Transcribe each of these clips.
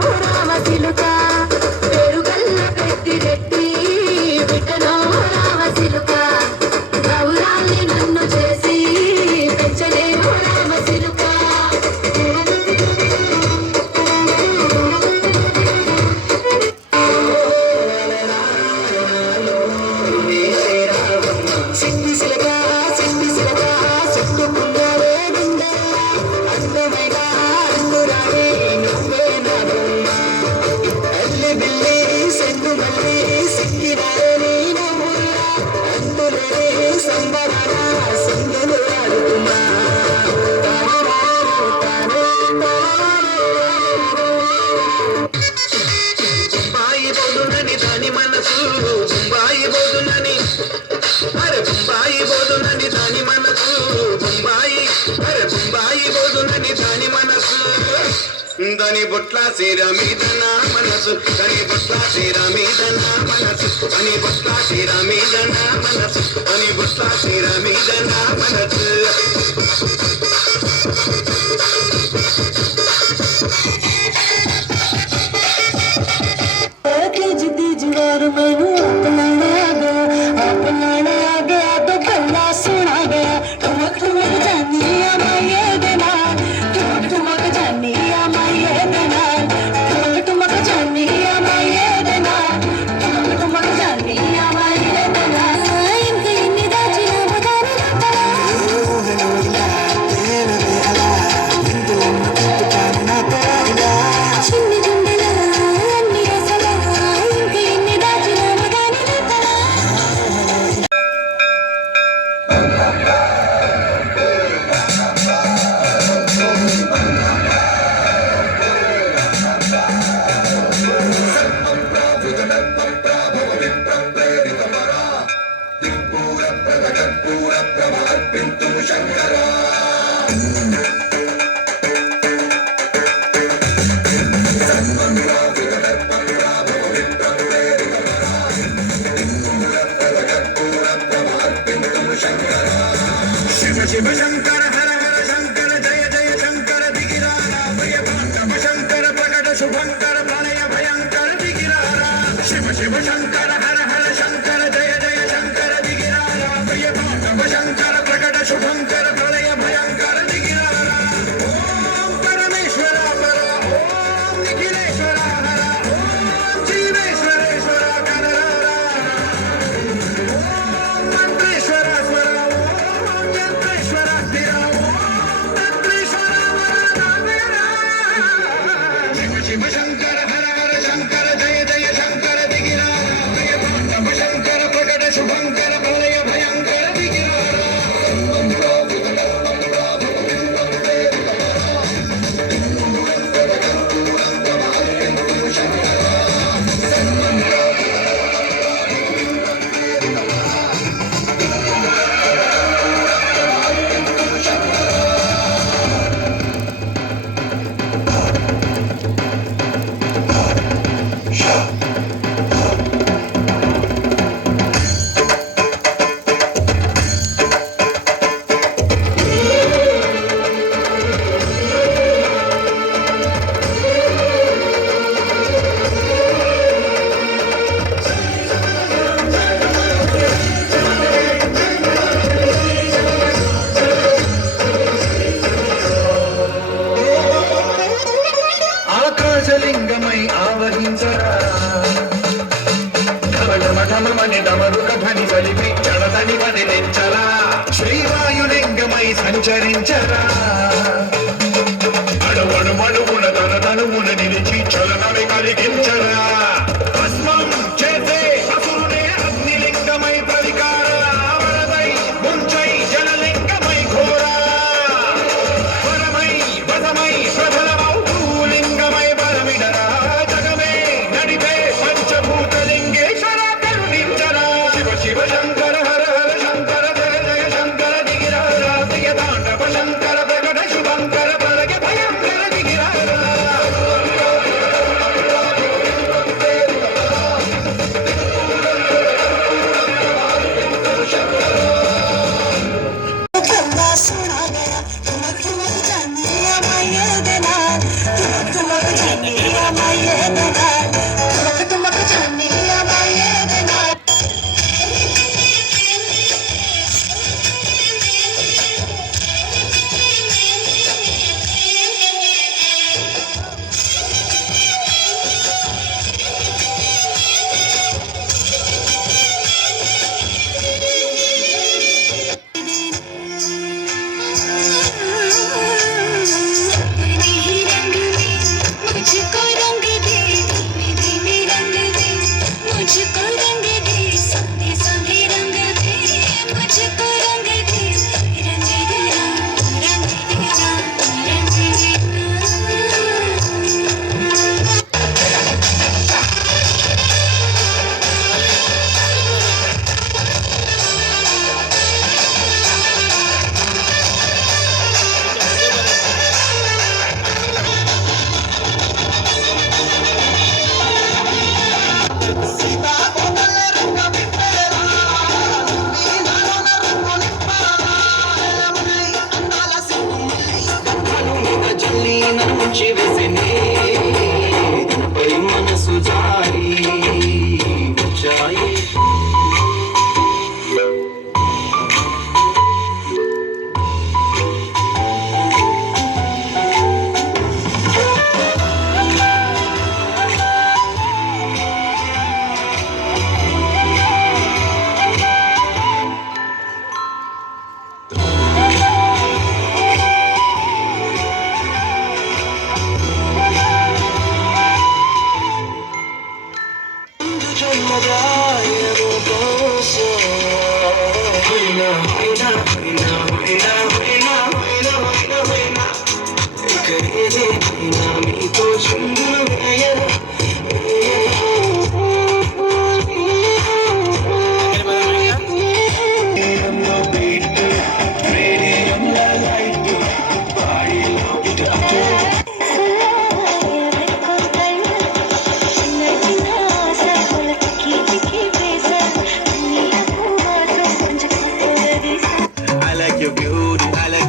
ఓ రామ చిలుక పెరుగల్ల పెట్టి రెట్టి బిడ్డనో రామ చిలుక గౌరాల్ని నన్ను చేసి పెంచలే ఓ రామ చిలుక దాని బొట్ల చీర మీద నా మనసు దాని బొట్ల చీర మీద నా మనసు అని బొట్ల చీర మీద నా మనసు అని బొట్ల చీర మీద నా మనసు శివ శంకర హర హర శంకర జయ జయ శంకర దిగిరారా భయభాంగమ శంకర ప్రకట శుభంకర ప్రళయ భయంకర దిగిరారా శివ శివ శంకర హర హర శంకర జయ జయ శంకర దిగిరారా భయభాంగమ శంకర ప్రకట శుభంకర ప్రళయ భయంకర దిగిరారా ఓం పరమేశ్వర పర ఓం నిఖిలేశ్వర హర ఓం జీవేశ్వరేశ్వర కరరా ఓం మంత్రేశ్వర స్వర శివ శంకర హర హర శంకర జయ జయ శంకర దిగిరారా భయభాంగమ శంకర ప్రకట శుభంకర ప్రళయ భయంకర దిగిరారా ఆకాశలింగమై ఆవరించరా ఢమఢమఢమని డమరుక ధ్వని కలిపి చడతని వదిలించరా శ్రీవాయులింగమై సంచరించరా అడువడుమడుగున తన తనువున నిలిచి చలనని కలిగించరా భస్మం చేసే అసురునే అగ్నిలింగమై ప్రవికార వరదై ముంచై జలలింగమై ఘోరా వరమై వసమై ప్రబలమౌ భూలింగమై బలమిడరా జగమే నడిపే పంచభూతలింగేశ్వర కరుణించరా శివ శివ శంకర హర హర శంకర జయ జయ శంకర దిగిరారా ప్రియ తాండవ శంకర ప్రకట శుభంకర ప్రళయ భయంకర దిగిరారా అమ్మయ్యేదనా తుమకు తుమకు చన్ని అమ్మయ్యేదనా मुझको रंग दे धीमे धीमे रंग दे मुझको रंग दे सोने सोने रंग दे मुझको रंग दे रंग देना रंग देना रंग देना మనసు జారి వచ్చాయి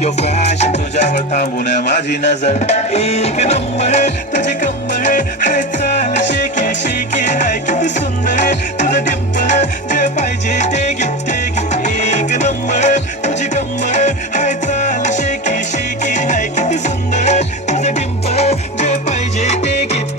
your fashion तुझ्यावर थांबून माझी नजर एक नंबर तुझे कंबर हाय चाल शेके शेके हाय किती सुंदर तुझं डिंपल जे पाहिजे ते घे एक नंबर तुझी कंबर हाय चाल शेके शेके हाय किती सुंदर तुझं डिंपल जे पाहिजे ते घे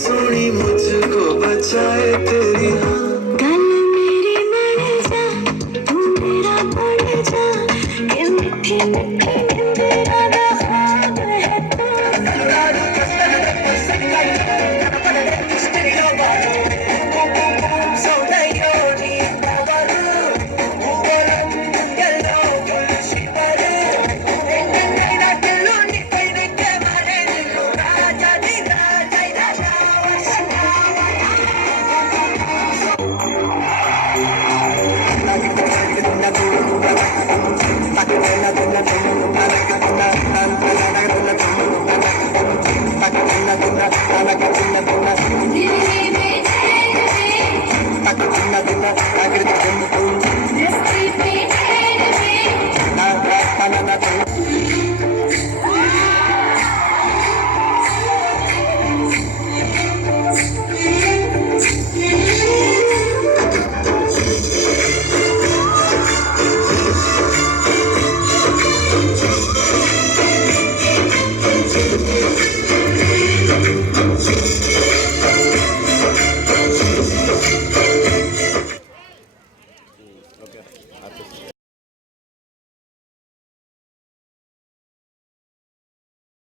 सोनी मुझको बचाए तेरी